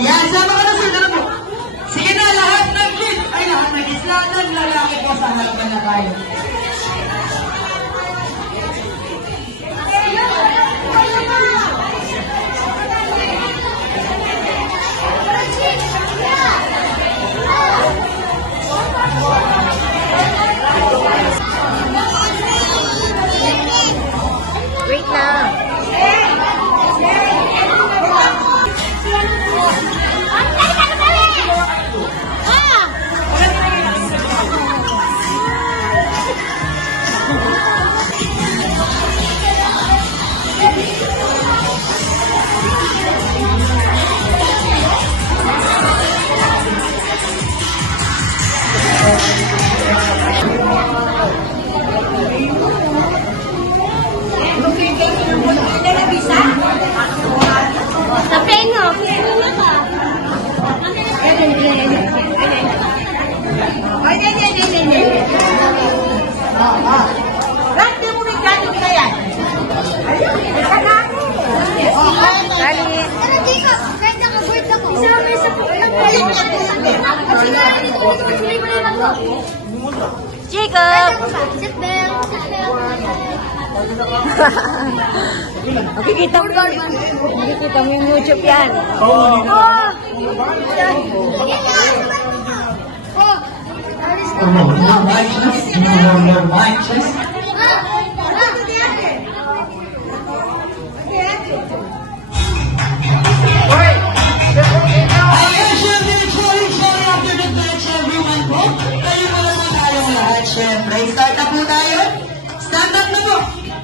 Yan, sama ka na sa dala mo. Sige na, lahat ng kids, ay lahat ng kids, lahat ng lalaki po sa harapan na tayo. Wait lang. Jacob! Makikita mo yung YouTube yan. Siyempre, start na po tayo. Stand up na po.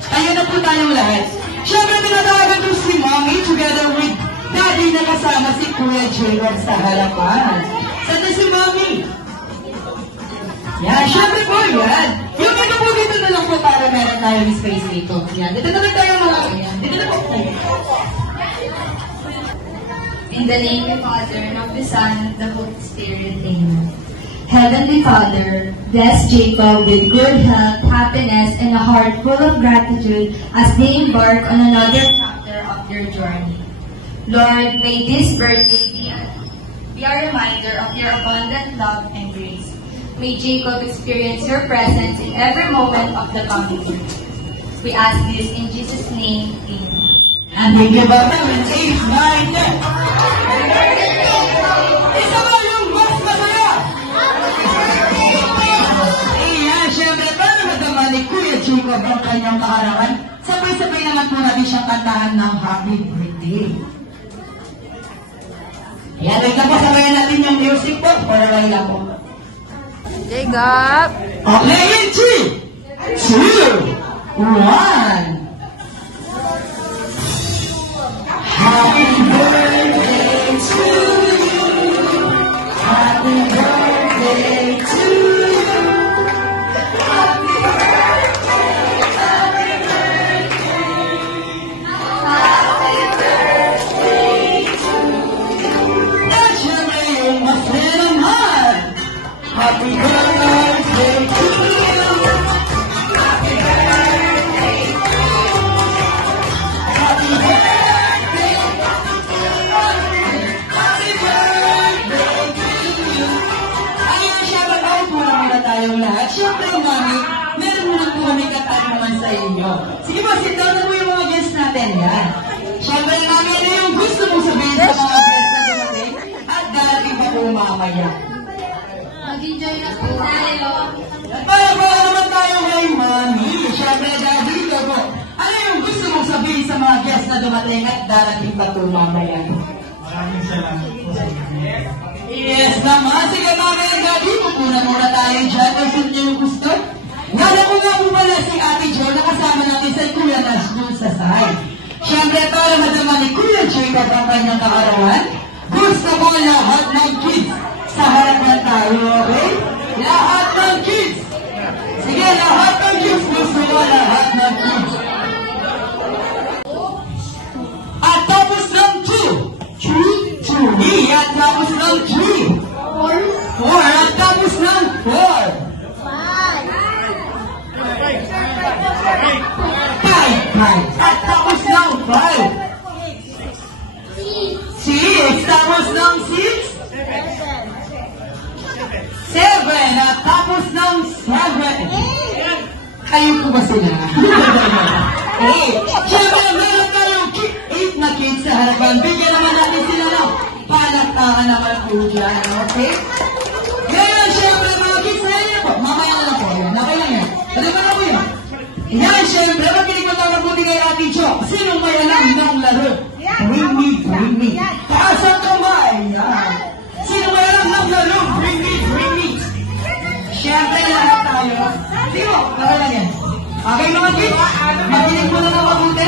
Tayo na po tayong lahat. Siyempre, pinatawagan po si Mommy together with Daddy na kasama si Kuya Jacob sa harapan. Saan na si Mommy? Yan, siyempre po, yan. Yung ito po dito na lang po para meron tayong space dito. Yan, dito na lang tayo mga yan. Dito na po. In the name of the Father, and of the Son, and of the Holy Spirit, Amen. Heavenly Father, bless Jacob with good health, happiness, and a heart full of gratitude as they embark on another chapter of their journey. Lord, may this birthday be a reminder of your abundant love and grace. May Jacob experience your presence in every moment of the coming year. We ask this in Jesus' name, Amen. And we give up 7, 8, 9, 10. Isa ba yung mas masaya? Ayan, syempre, para madama ni Kuya Jacob ang kanyang kaarawan, sabay-sabay naman po natin siyang kantahan ng happy birthday. Ayan, wait na po, sabayan natin yung music po, para lang lang po. Jacob! Okay, in 3, 2, 1. Happy birthday to you. Happy birthday to you. Happy birthday, happy birthday. Happy birthday to you. At syempre yung masaya naman. Happy birthday to you. Happy birthday to you. Happy birthday. Tayong lahat. Siyempre, Mami, meron na po kami katanungan sa inyo. Sige po, sit down na po yung mga guests natin. Yan. Siyempre, Mami, ano yung gusto mong sabihin sa mga guests na dumating? At darating pa po mamaya. Mag-enjoy na po tayo. At para naman tayo kay Mami. Siyempre, Daddy, ito po. Ano yung gusto mong sabihin sa mga guests na dumating at darating pa po mamaya? Maraming salamat po sa inyo. Yes naman. Sige, Mami and Daddy, pupunan muna tayo dyan. Kung saan niyo yung gusto. Ngala ko nga po pala si Ate Jo na kasama natin sa Kuya Nash dun sa side. Siyempre, para madama ni Kuya Jacob ang kanyang kaarawan, gusto ko lahat ng kids sa harapan tayo, okay? Lahat ng kids. Sige, lahat ng kids. Gusto ko lahat ng kids. At tapos ng 2. 3. At tapos ng 3. 4. At tapos ng 4. 5. At tapos ng 5. tapos ng 6? 7. At tapos ng 7. Kayo po ba sila? 8. Siyempre, meron tayong 8 na kids sa harapan. Bigyan naman natin sila ng palaktakan naman po dyan. Okay? Ngayon, siyempre, mga kids na yun po. Mamaya na lang po. Nakay lang yan. Pwede ba na po yun? Yan, siyempre, makinig mo tayo mabuti kay Ate Jo. Sinong may alam ng laro? Bring me, bring me. Taas ang kamay. Yan. Sinong may alam ng laro? Bring me, bring me. Siyempre, lahat tayo. Sige mo, nakay lang yan. Okay, mga kids? Makinig mo na ng mabuti.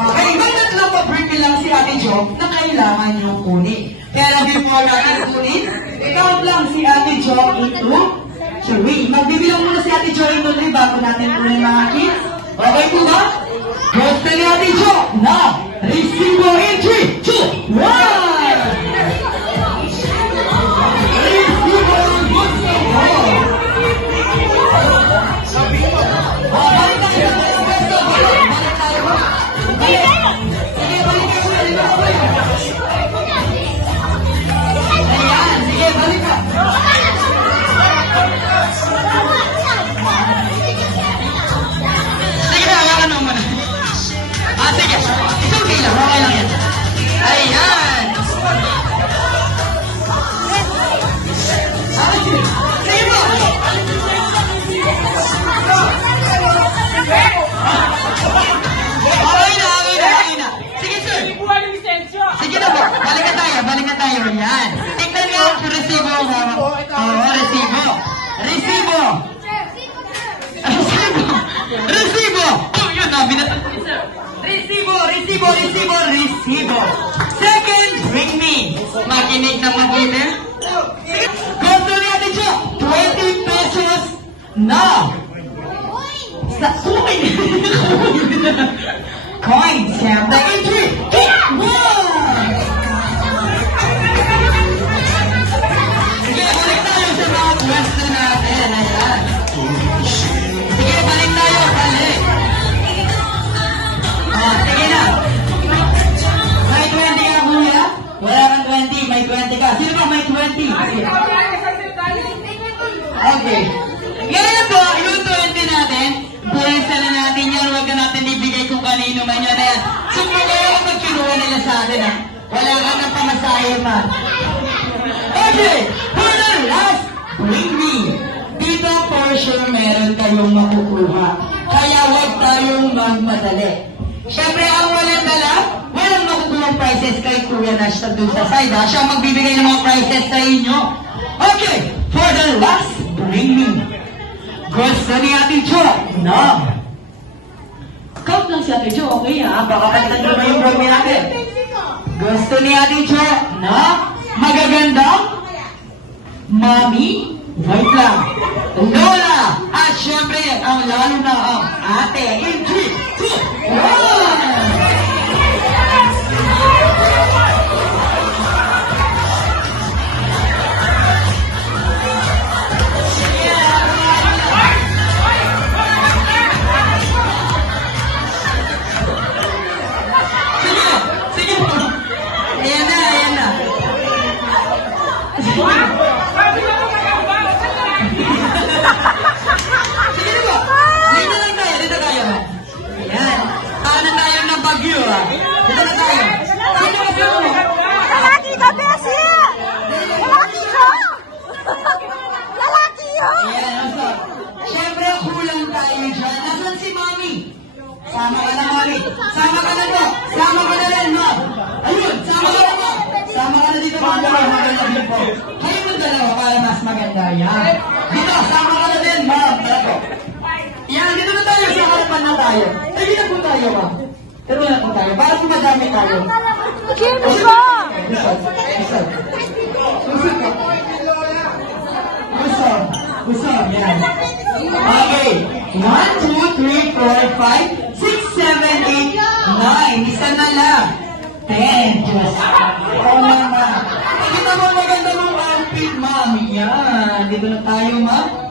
Okay, may tatlong pa-bring me lang si Ate Jo na kailangan niyong kunin. Pero before natin kunin, count lang si Ate Jo into 3. Magbibilang muna si Ate Jo into 3 bago natin kunin mga kids. Okay po ba? Gusto ni Ate Jo na resibo in 3, 2, 1! Resibo in gusto mo! Balik tayo! Balik tayo! Sige, balik tayo! Ayan, sige, balik ka! Sige na, hawakan mo muna. Sige. It's okay lang. Okay lang yan. Ayan. Sige mo. Okay na. Sige, sir. Sige na po. Balik ka tayo. Yan. Tingnan niyo ang resibo. Oo, resibo. Resibo! Oh, yun na, binatang ko isa. Resibo! Second, bring me. Makinig na mabuti. Gusto natin siya, 20 pesos na. Sa coin! Coin, siyempre. 3, 2, 1! Sige, balik tayo sa mga pwesto natin. Ayan. Sige, balik tayo. Balik. Sige na. May 20 ka, kuya? Wala kang 20. May 20 ka. Sino ba may 20? Sige. Okay. Ngayon po, yung 20 natin, bulsa na natin yan. Huwag na natin ibigay kung kanino man yun. Ayan. So, kung kayo pag kinuha nila sa atin, ha? Wala ka ng pamasahe, man. Okay. For the last, bring me. Dito, for sure, meron kayong makukuha. Kaya huwag tayong magmadali. Siyempre, ang walang dala, walang makukuha prizes kay Kuya Nash na doon sa side, ha? Siya magbibigay ng mga prizes sa inyo. Okay, for the last, bring me. Gusto ni Ate Jo, no? Count lang si Ate Jo, okay ha? Baka kantan nyo ba yung bring me natin? Gusto ni Ate Jo, no? Magagandang? Mami? Wait lang. Lola! At syempre, ang lalo na ang ate. In 3, 2, 1! Sige! Ayan na. Sige na ba? Dito tayo. Ayan. Tahanan tayo ng Bagyo, ha? Dito na tayo. Sino kasi mo? Lalaki ka, Bessie! Lalaki ka! Lalaki yun! Ayan, also. Siyempre, kulang tayo dyan. Nasaan si Mami? Sama ka na, Mami. Sama ka na to. Sama ka na rin, no? Ayun, sama ka na mo. Sama ka na dito, mga maganda dito. Kayo mo dalawa para mas maganda. Yan. Dito, sama ka na din, ma'am. Tara. Yan, dito na tayo. Sa harapan na tayo. Dito na po tayo, ma'am. Dito na po tayo. Para po madami tayo. Kino ka? Usap. Yan. Okay. 1, 2, 3, 4, 5, 6, 7, 8, 9. Isa na lang. 10. Diyos. Naman. Kita mo maganda mong outfit, ma'am. Yan. Dito na tayo, ma'am.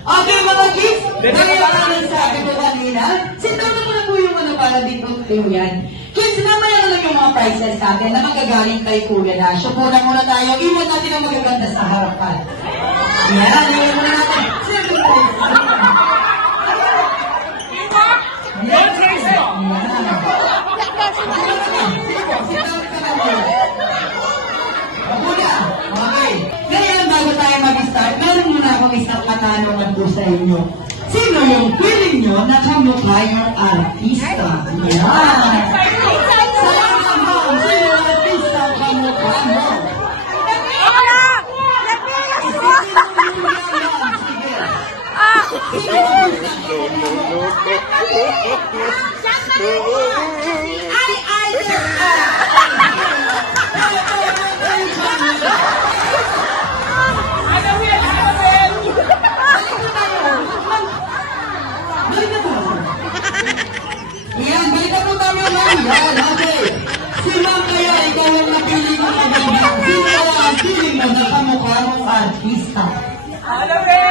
Okay, mga kids. Nagkakaroon sa akin ko kanina. Sintono mo na po yung para dito. Yan. Kids, namaya na lang yung mga prizes natin na magagaling kay Kuya Nash. So, muna tayo. Iwan natin ang magaganda sa harapan. Yan, iwan muna natin. Siyempre po. Okay. Ngayon, bago tayo mag-start, meron muna akong isang katanungan po sa inyo. Sino yung feeling nyo na kamukha yung artista? Yan! Sa'yo naman, sino yung artista ang kamukha mo? Yan, balikan mo namin lang. Yan, okay. Si Ma'am kaya ikaw ang napili mo na ganda. Sino ang feeling mo na kamukha mong artista? Okay.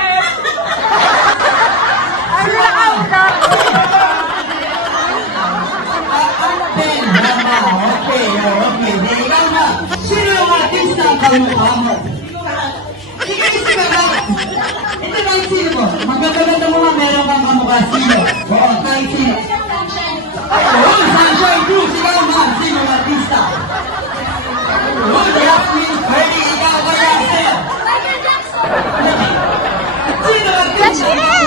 Ikaw na. Sino ang artista ang kamukha mo? Sige, sige ba? Ito na yung sino mo. Magaganda mo nga meron kang kamukha sino. Oo, kahit sino. Oh, Sunshine Cruz, ikaw man. Sino ang artista? Oh, Jasmine Freddy, ikaw kaya sir. Sino ang artista?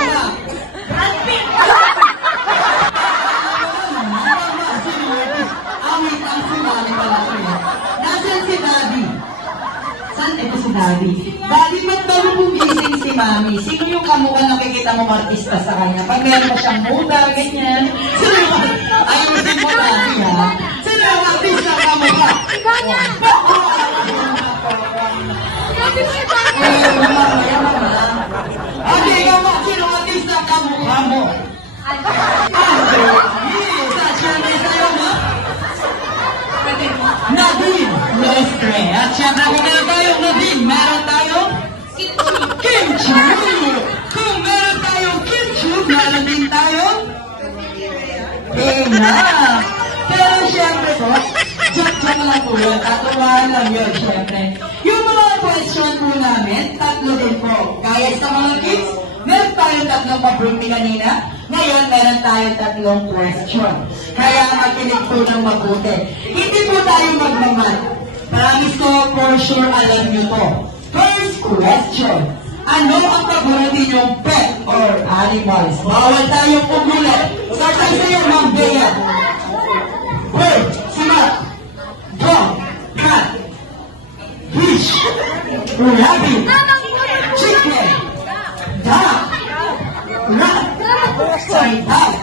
Daddy. Daddy, ba't bago pong gising si Mami? Sino yung kamukha nakikita mo artista sa kanya? Pag meron pa siyang muda, ganyan. Sino yung ayusin mo Daddy, ha? Sino yung artista kamukha? Okay, ikaw mo. Sino yung artista kamukha mo? Nadine Lestre. At syempre kung meron tayong Nadine, meron tayong Kim Chu. Kung meron tayong Kim Chu, meron din tayong Tina. Pero syempre po, joke lang po yun. Tatuwahan lang yun, syempre. Yung mga question po namin, tatlo din po. Kaya sa mga kids, meron tayong tatlong pa-briefing kanina. Ngayon, meron tayong tatlong question. Kaya makinig po ng mabuti. Hindi po tayo magmamat. Promise ko, for sure, alam nyo to. First question. Ano ang paborito yung pet or animals? Bawal tayong umulit. Start tayo sa'yo, Ma'am Bea. Bird, snake, dog, cat, fish, rabbit, chicken, duck, rat. Sorry, duck.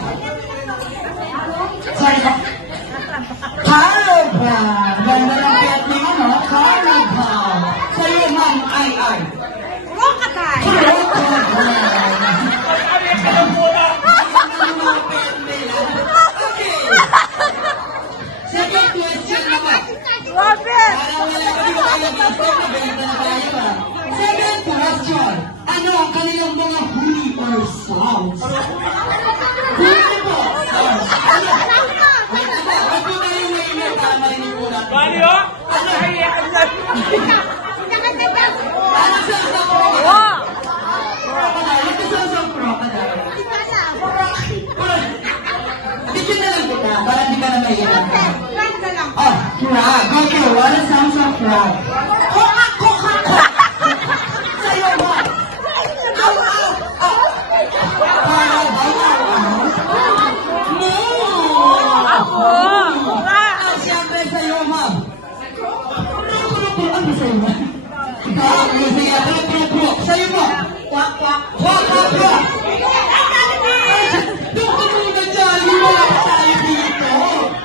Carabao. Ganda ng pet ni ano? Carabao. Sa'yo, Ma'am, ay. Crocodile. Okay. Second question naman. Robert. Parang wala ka dito kayo dito. Mabenta na tayo, ha? Second question. Ano ang kanilang mga huli or sounds? Huli po. Sounds. Wag po tayo na-email para marinig po natin. Mario? Ano? Ano sa crocodile? Crocodile? Ito sa crocodile. Bigyan na lang kita para di ka na mahirapan. Oh, frog. Okay, what are sounds of frog? Sa'yo ba? Siyempre sa'yo, Ma'am. Ano sa'yo, Ma'am? Sa'yo mo. Kwak, kwak. Kwak, kwak, kwak. Doon ka muna dyan. Wala ka tayo dito.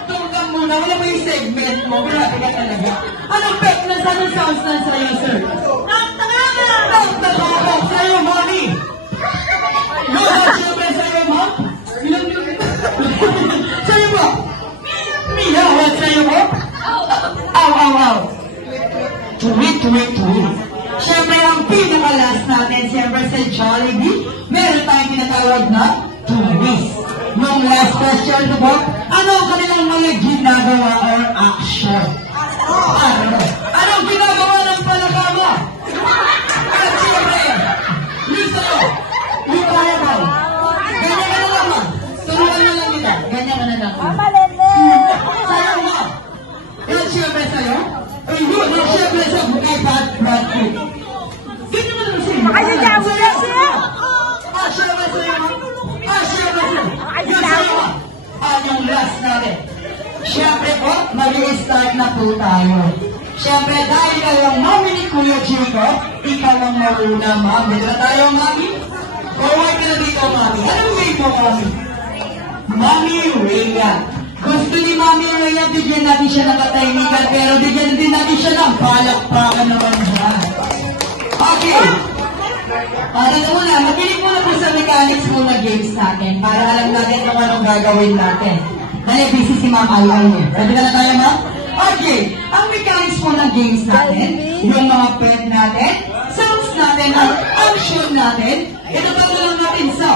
Doon ka muna. Wala mo yung segment mo. Grabe ka talaga. Anong pet na sa'yo sounds na sa'yo, sir? Nagtaka. Sa'yo, Mommy. Siyempre sa'yo, Ma'am. Sa'yo mo. Miyaw. Sa'yo mo. Aw. Tuwid. Siyempre, ang pinaka-last natin, siyempre sa Jollibee, meron tayong tinatawag na twist. Yung last question ko po, ano ang kanilang mga ginagawa or Yung dalawa, yung last natin. Siyempre po, mag-i-start na po tayo. Siyempre, dahil kayong mami ni Kuya Chico, ikaw ang mauna, ma'am. Dito na tayo, mami. Forward ka na dito, mami. Anong name mo, mami? Mami Rhea. Gusto ni Mami Rhea, bigyan natin siya ng katahimikan, pero bigyan din natin siya ng palakpakan naman dyan. Okay. Para na muna, makinig muna po sa mechanics po na games natin para alam natin kung anong gagawin natin. Dahil busy si Ma'am Alay niya. Pwede ka na tayo, Ma'am? Okay. Ang mechanics po ng games natin, yung mga pet natin, songs natin, ang action natin, ito pa lang natin sa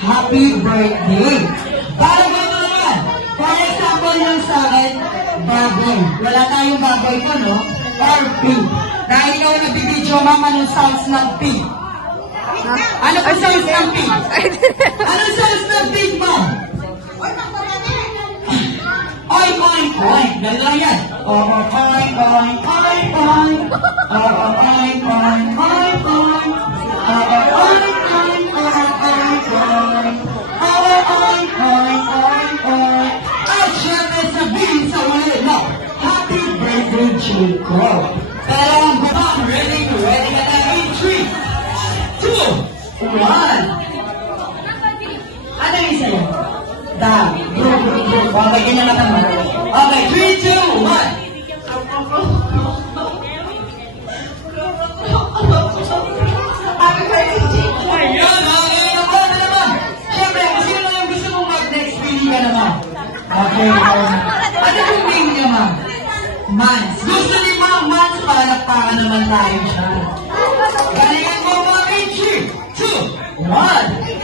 Happy Birthday. Para gano'n naman. For example yung sa akin, baboy. Wala tayong baboy ko, no? Or pig. Dahil ikaw nagbibideo, Ma'am, anong sounds ng pig? Ano pa sounds ng pig? Anong sounds ng pig, Ma'am? Oink, oink, oink. Dalawa yan. Oink, oink, oink, oink. Oink, oink, oink, oink. Oink, oink, oink, oink, oink. Oink, oink, oink, oink. At syempre sabihin sa uli na Happy Birthday, Chico. Pero ang baba, ready ka na in 3, 2, 1. Ano yung sa'yo? Okay, ganyan na naman. Okay, 3, 2, 1. Ayan, okay naman. Siyempre, kung sino naman gusto mong mag-next, pili ka naman. Okay, ano yung name niya, Ma'am? Mans. Gusto ni Ma'am Mans, palakpakan naman tayo siya. Galingan mo, Ma'am, in 3, 2, 1.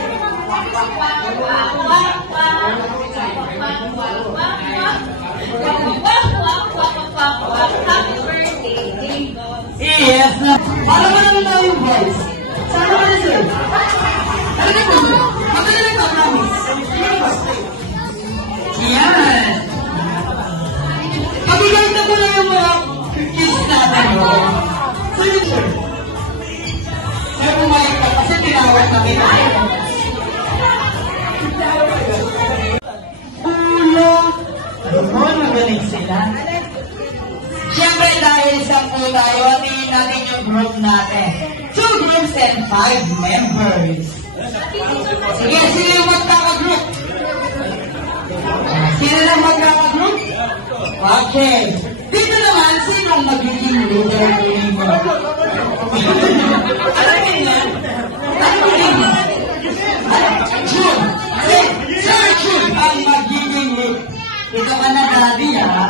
Yes, na. Ano ba naman tayo yung voice? Saan naman na sir? Ano na po? Maganda na ito, promise. Yan. Kabigay na ko na yung mga kiss natin. So yun, sir. Sir, pumayag ka kasi tinawag kami na. Ulo. Ano, magaling sila. Siyempre dahil sa po tayo, tingin natin yung group natin. 2 groups and 5 members. Sige, sino yung magkaka-group? Sino lang magkaka-group? Okay. Dito naman, sino ang magiging leader ninyo? Ano yan? Ano yan? June. Sir June ang magiging leader. Ito ka na daddy, ha?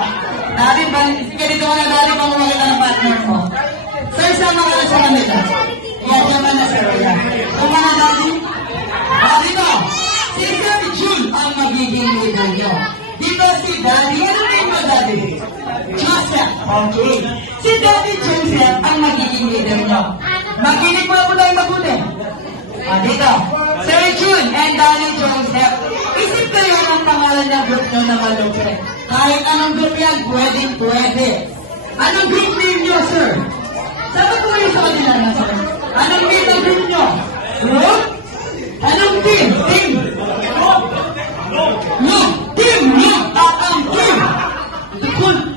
Daddy ba? Sige, dito ka na daddy pa kung makita ng partner mo. Sir, sama ka na sa kanila. Yan naman na, sir. Kung mga daddy, dito, si Sir June ang magiging leader nyo. Dito si daddy, ano rin mo daddy? Joseph. Okay. Si daddy Joseph ang magiging leader nyo. Makinig mo po tayo mabuti. Dito, Sir June and Daddy Joseph. Isip kayo ang pangalan ng group nyo na malupit. Kahit anong group yan, pwede. Anong group name nyo, sir? Sabi ko kayo sa kanila na, sir. Anong name ng group nyo? Group? Anong team? Team? Look! Team! Look! At ang team!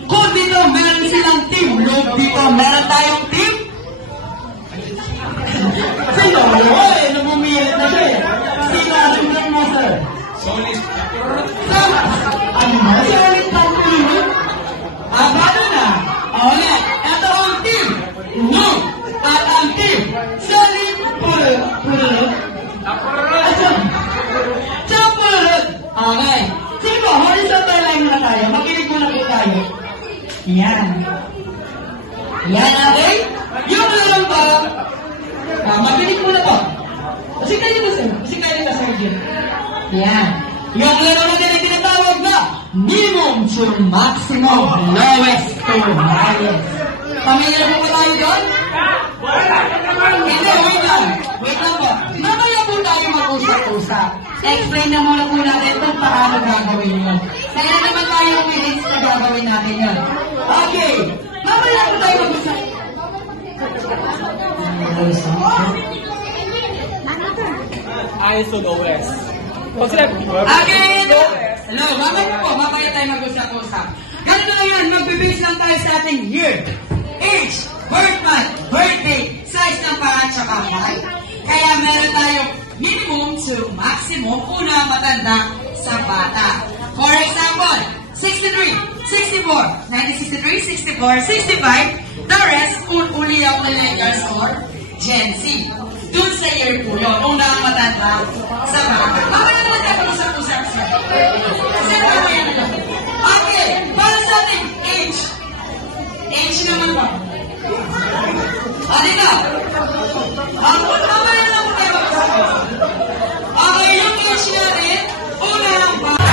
Kung dito, meron silang team. Look dito, meron tayong team? Sino? Oy, namumiyat na siya. Sino ang group mo, sir? Solid. Ano ba? Solid ang team? Paano na? Ulit. Ito ang team. Look! At ang team. Solid. Pulot. Pulot. Okay. Sige po, horizontal line muna tayo. Makinig muna po tayo. Yan. Yan, okay? Yung lang ba? Makinig muna po. Kasi kayo ba, sir? Kasi kayo ba, sir? Yan. Yung laro natin ay tinatawag na minimum to maximum, lowest to highest. Pamilya mo ba tayo doon? Hindi, wait lang. Wait lang po. Mamaya po tayo mag-usap-usap. Explain na muna po natin kung paano gagawin yun. Kaya naman tayo minutes na gagawin natin yun. Okay. Mamaya po tayo mag-usap. Eyes to the west. Okay, hello, mamaya tayo mag-usap-usap. Ganito lang yan, magbibase lang tayo sa ating year, age, birth month, birthday, size ng paa, tsaka height. Kaya meron tayong minimum to maximum, una matanda sa bata. For example, 63, 64, 1963, 64, 65, the rest, uli ako na years or Gen Z. Doon sa year po yun, una ang matanda sa bata. Mamaya naman tayo usap-usap siya. Kasi mamaya na lang. Okay, para sa ating age. Age naman po. Halika. Ang mamaya na lang po tayo mag-usap. Okay, yung age natin, una ang bata.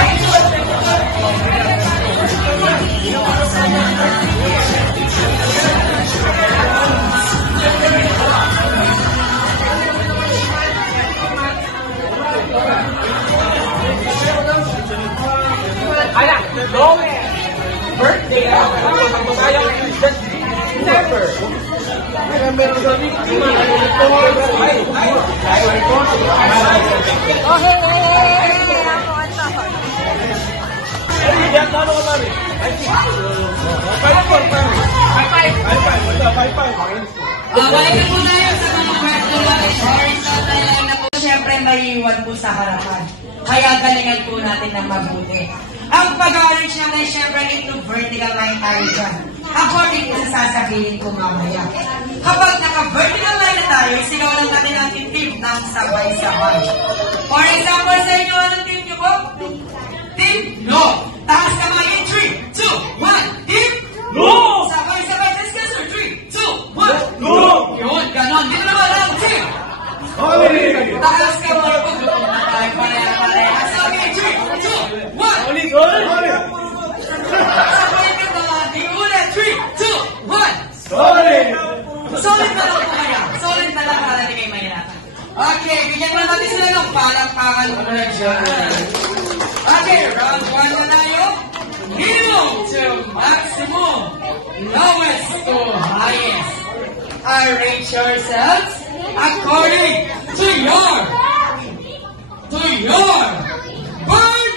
Birthday December. Balik po tayo sa mga birthday natin. Horizontal line na po. Siyempre, may iwan po sa harapan. Kaya galingan po natin ng mabuti. Ang pag-arrange naman, siyempre, ito vertical line tayo dyan. According to sa sasabihin ko mamaya. Kapag naka-vertical line na tayo, sigaw lang natin ang team ng sabay-sabay. For example, sa inyo, anong team nyo po? Team No. Taas kamay in 3, 2, 1. Team No. Sabay-sabay, discuss 3, 2, 1. No. Yun, ganon. Dito naman ang team taas kamay po. Tayo pareha. Sabi, 3, 2, 1. Sabay ka ba? Di una, 3, 2, 1. Solid na lang po kaya. Solid na lang para di kayo mahirapan. Okay, bigyan mo natin sila ng palakpakan muna dyan. Okay, round 1 na tayo. Minimum to maximum. Lowest to highest. Arrange yourselves according to your birth.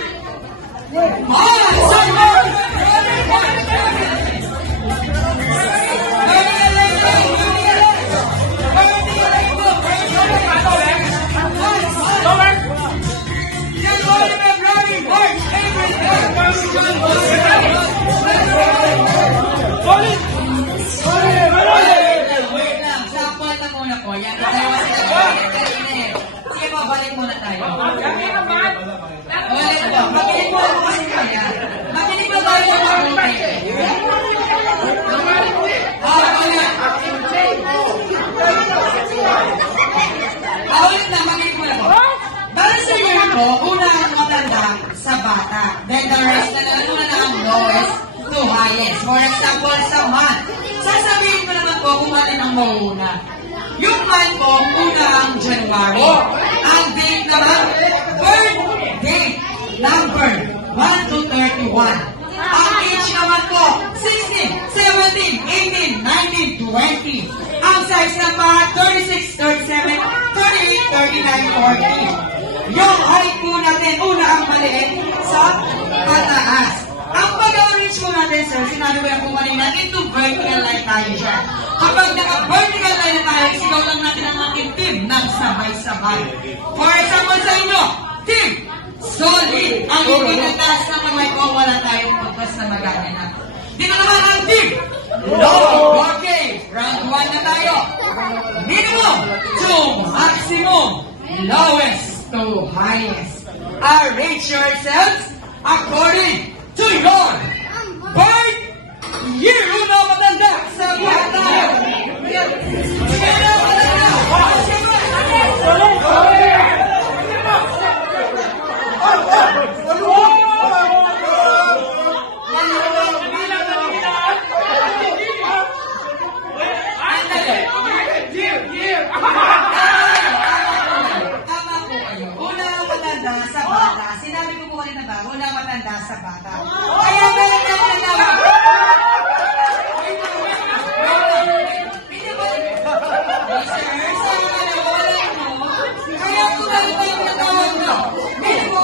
Sige po, balik muna tayo. Balik po. Makinig po ako kasi kaya. Makinig po tayo sa mabuti. Ulit na, makinig po ako. Para sa year ko, una ang matanda sa bata. Then the rest na una na ang lowest to highest. For example, sa month. Sasabihin ko naman po kung alin ang mauna. Yung month ko, una ang January. Ang date naman, birthday number 1 to 31. Ang age naman ko, 16, 17, 18, 19, 20. Ang size ng mga 36, 37, 38, 39, 40. Yung height po natin, una ang maliit sa pataas. Ang pag-arrange po natin, sir, sinabi ko yan po kanina, ito vertical line tayo dyan. Kapag naka-vertical line na tayo, sigaw lang natin ang ating team ng sabay-sabay. For example sa inyo, team, solid. Ang hindi na taas na kamay ko, wala tayong pagpas na magaganap. Dito naman ang team, low. Okay, round 1 na tayo. Minimum to maximum, lowest to highest. Arrange yourselves according to your birth year. Una matanda sa bata. Tama po kayo. Una matanda sa bata. Sinabi ko po kanina ba, una matanda sa bata. Kaya meron na tinawag. Kaya po meron na tinawag mo. Minimum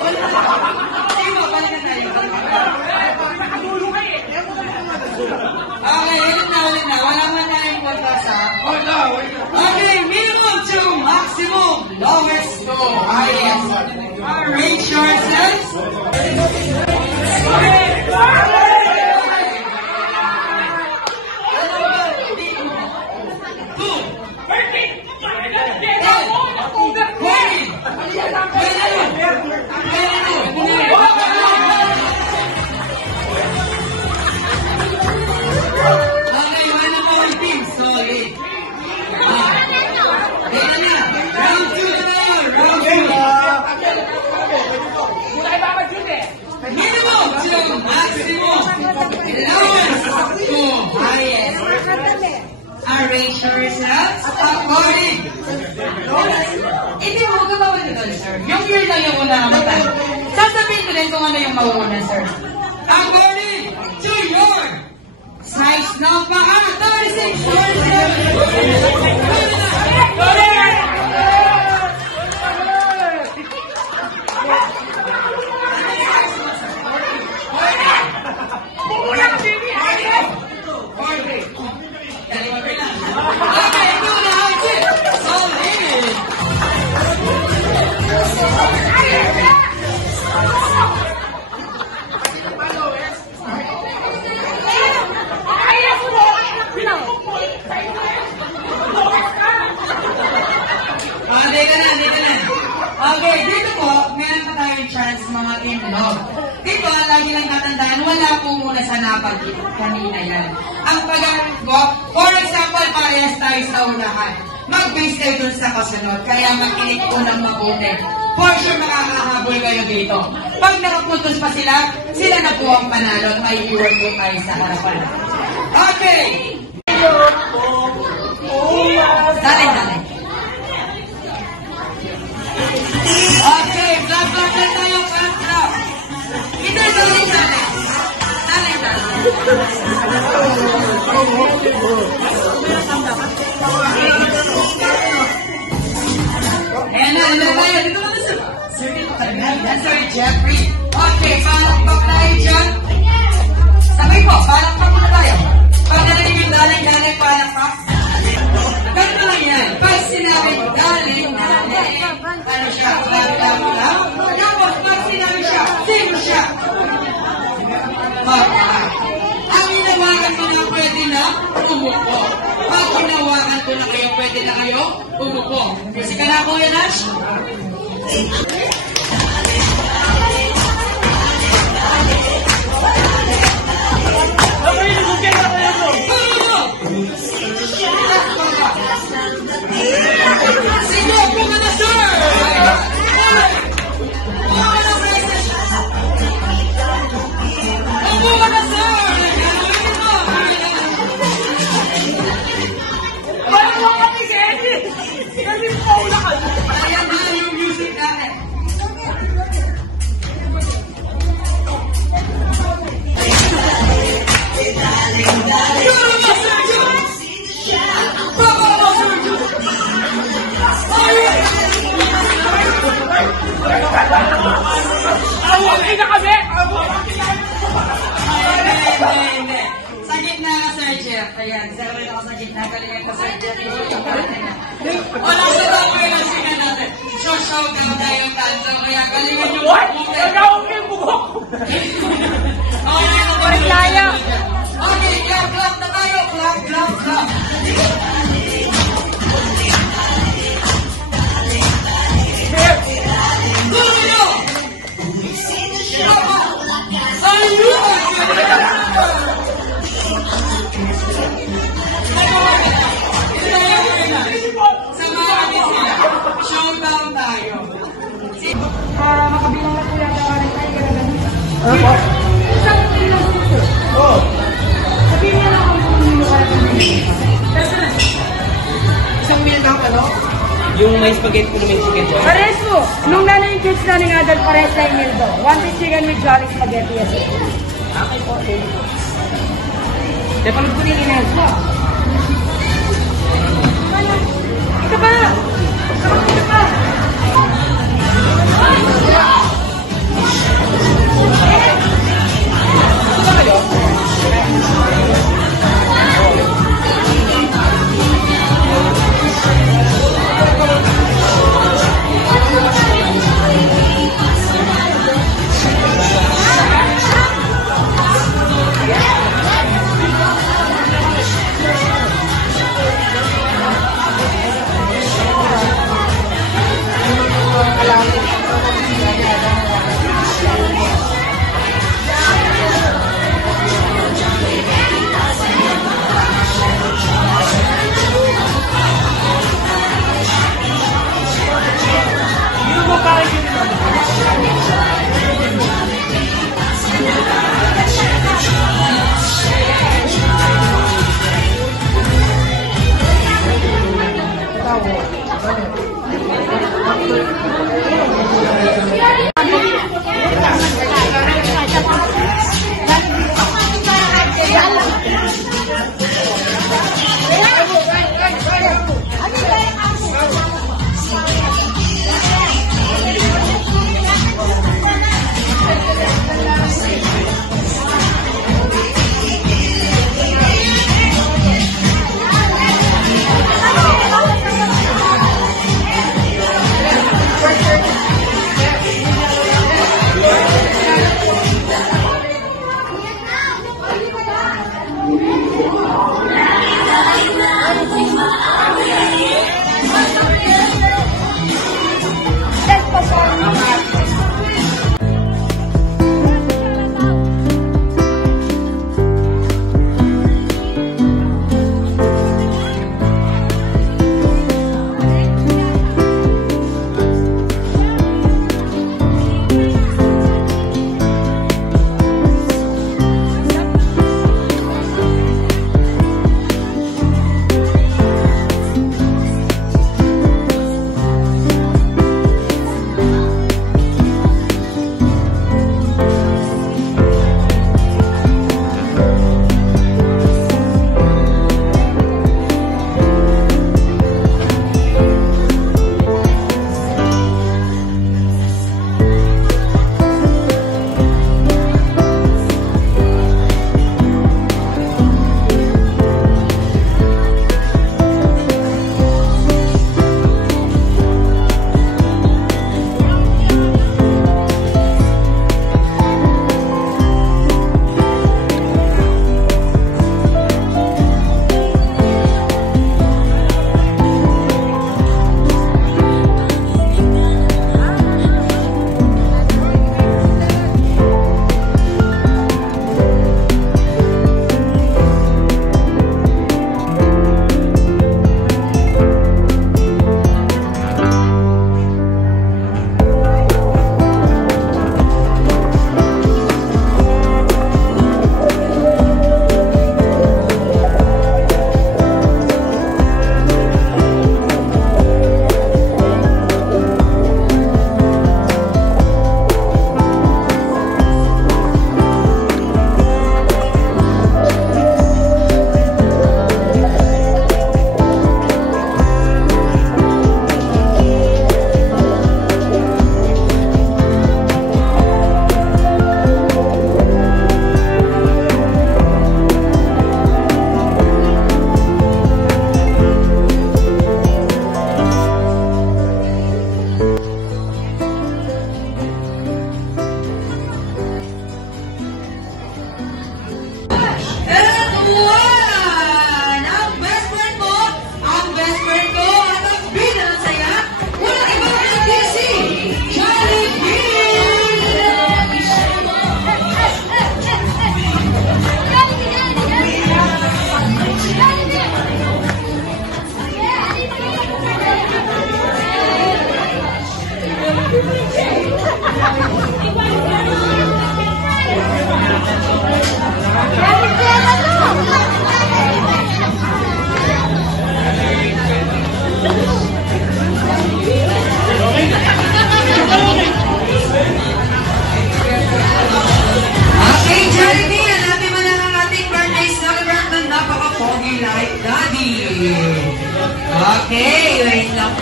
Sige po, balik na tayo. Okay, ulit na. Wala man tayong puntas ha. Okay, minimum to maximum. Lowest to highest. Arrange yourselves. Minimum to maximum. Lowest to highest. Arrange yourselves according. Hindi mo gumawin ito, sir. Yung year lang yung una naman. Sasabihin ko din kung ano yung mauuna, sir. According to your size number 36. Okay, dito po, meron pa tayong chance mga in-love. Dito, lagi lang tatandaan, wala po muna sa napag kanina yan. Ang pag-aaral ko, for example, parehas tayo sa unahan. Mag-base kayo dun sa kasunod, kaya makinig po ng mabuti. For sure, makakahabol kayo dito. Pag nakapuntos pa sila na po ang panalo at may iwan po kayo sa harapan. Okay! Dali. Okay, clap na tayo, clap. Ito, dali. Ayan na tayo. Dito ka na, sir. Sir, dito ka na. Sir Jeffrey. Okay, palakpak tayo dyan. Sabay po, palakpak muna tayo. Pag narinig yung daling, palakpak. Ganito lang yan. Pag sinabing daling, ano siya? Tapos pag sinabi siya, sino siya? Ang hinawakan ko na pwede na, umupo. Pag hinawakan ko na kayo, pwede na kayo, umupo. Kasi ka na, Kuya Nash? Sige, upo ka na, sir! Upo ka na, sir! Ayan na yung music natin. Awagay na kami! Hindi. Sa gitna ka, Sir Jeff. Ayan, sarili ako sa gitna. Galingan ko, Sir Jeff. Walang sa tawag yung singin natin. Show ka tayong tanto. Kaya galingan yung buhok. Nagawag yung buhok! Okay, clap na tayo. Clap. Gulo! Showdown tayo. Makabilang na po yata karin tayo gano'n. Isang bilang sito. Sabihin niya lang kung sino ka na. Isang meal lang, ano? Yung may spaghetti ko na may spaghetti. Pares po. Nung nanay yung kids na ng adult, pares na yung meal do. 1 chicken with jolly spaghetti. Yes. Okay po. Napanood ko rin in-health mo. Ito pa! Ito pa!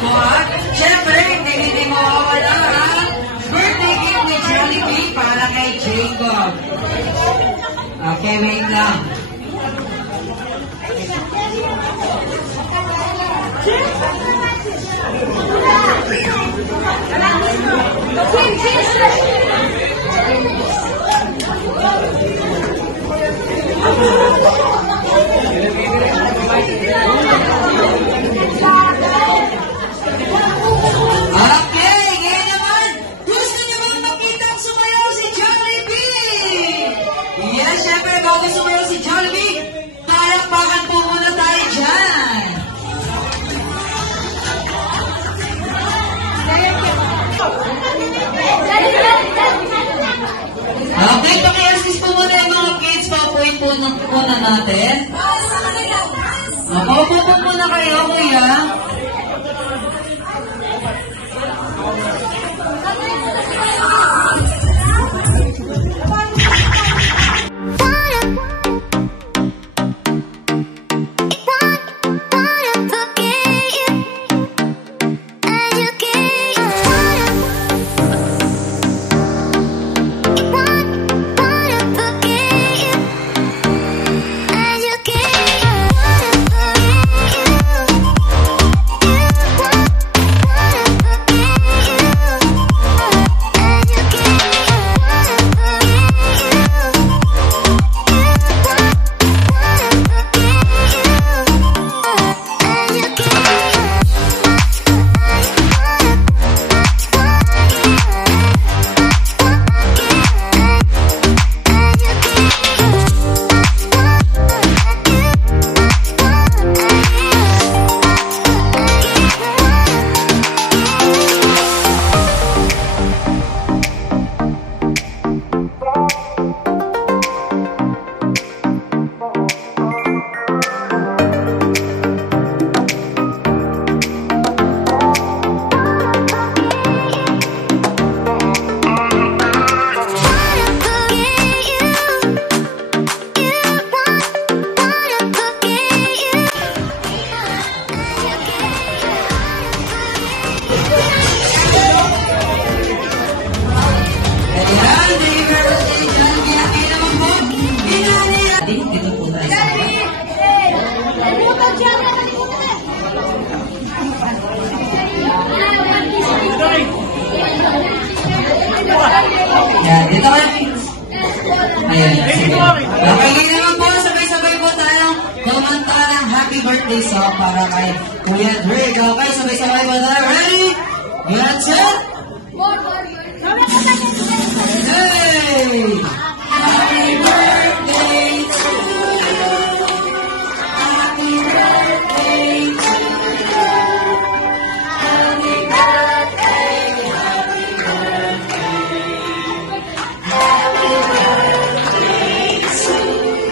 mo, ha? Siyempre, hindi mo wala, ha? Birthday gift ni Jollibee para kay Jacob. Okay, wait lang. Okay, ngayon naman, gusto niyo ba makita ang sumayaw si Jollibee? Yes, syempre, bago sumayaw si Jollibee, palakpakan po muna tayo dyan. Okay, paki-assist po muna yung mga kids, pa-point po muna natin. Paupo po muna kayo, kuya. Dito po tayo. Yan, dito ka. Ayan, sige. Okay, ngayon naman po, sabay-sabay po tayong kumanta ng happy birthday song para kay Kuya Drake. Okay, sabay-sabay po tayo. Ready? Get set? Hey! Happy birthday to you. Happy birthday to you. Happy birthday, happy birthday. Happy birthday to you.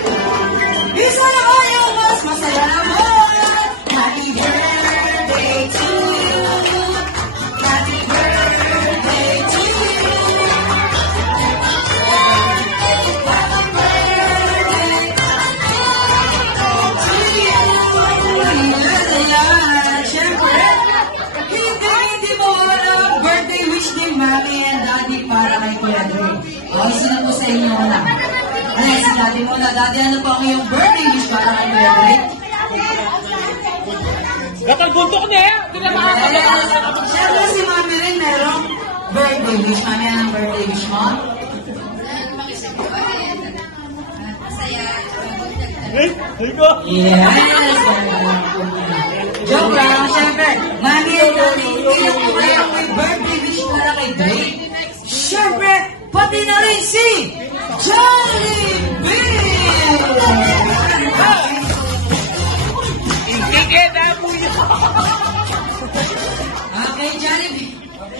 Isa na ba yung mas masaya mo? Happy birthday to you. Happy birthday to you. Mami and Daddy para kay Kuya Drake. O, isa na po sa inyo muna. Ano, si Daddy muna. Daddy, ano po ang iyong birthday wish para kay Kuya Drake? Nakaguntok niya eh! Hindi na makakabala. Siyempre si Mami rin merong birthday wish. Mami, anong birthday wish mo? Yes! Joke lang, siyempre. Mami and Daddy, hindi po kayo may birthday wish para kay Drake. Siyempre, pati na rin si Jollibee! Ikikita mo yun! Okay, Jollibee.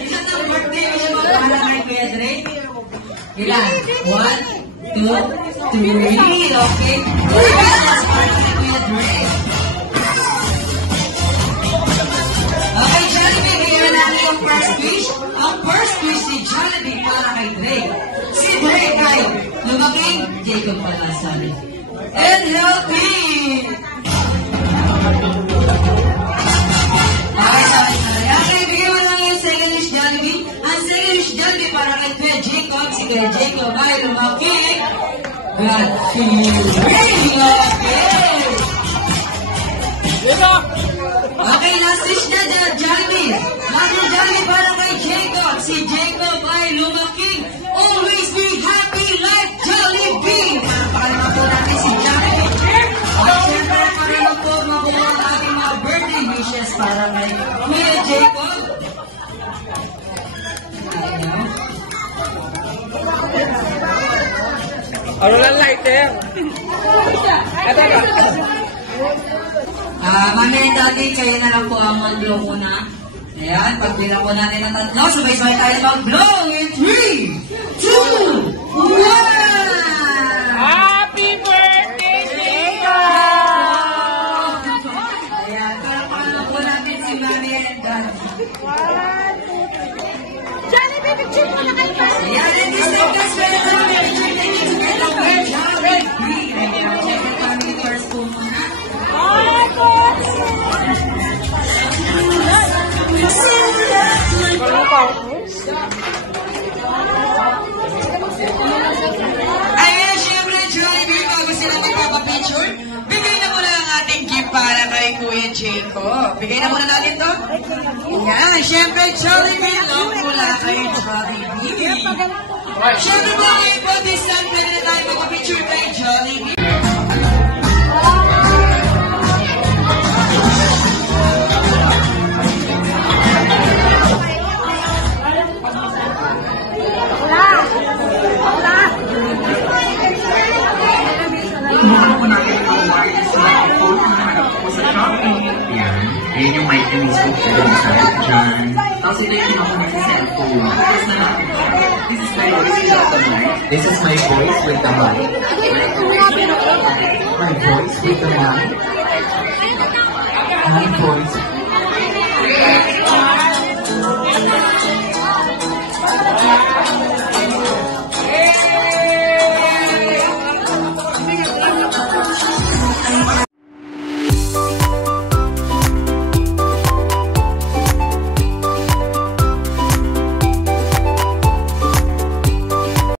Isa ng birthday wish mo para kay Kuya Drake? Ilan? 1, 2, 3. Okay. Yes, para kay Kuya Drake. Okay, Jollibee, ngayon namin yung first wish. Ang first wish ni Jollibee para kay Drake. Si Drake ay lumaking Jacob pala, sorry. And healthy! Okay, sorry. kay Jacob ay lumaki. At si Ray lumaki. Okay, last wish na dyan, Johnny. Mother Johnny para kay Jacob. Si Jacob ay lumaki. Always be happy like Jollibee. Pakalaman po natin si Johnny. At syempre, pakalaman po mabuo ang ating mga birthday wishes para kay Kuya Jacob. Ano lang lighter? Ito ba? Mami and Daddy, kayo na lang po ang mag-blow muna. Ayan, pagbilang po natin ng tatlo, sabay-sabay tayo mag-blow in 3, 2, 1! Happy birthday, Jacob! Ayan, parang po natin si Mami and Daddy. Johnny, baby, check mo na kayo pa. Ayan, and this time, guys, meron na kami picture na dito sa kailang word, Jollibee. Ayan, check the family first po muna. Ayan, syempre, Jollibee, bago sila magpapapicture, bigay na muna ang ating gift para kay Kuya Jacob. Bigay na muna natin to. Ayan, syempre, Jollibee, love mula kay Jollibee. Syempre, mga ipo, this time, pwede na tayo magpapicture kay Jollibee. Kumuha po natin ang wireless microphone na hanap po sa Shopee. Yan. Ayan yung mic na mismo po doon sa dyan. Tapos ito yung kinukunik sa cellphone. Tapos na natin. This is my voice without the mic. This is my voice with the mic. My voice with the mic. My voice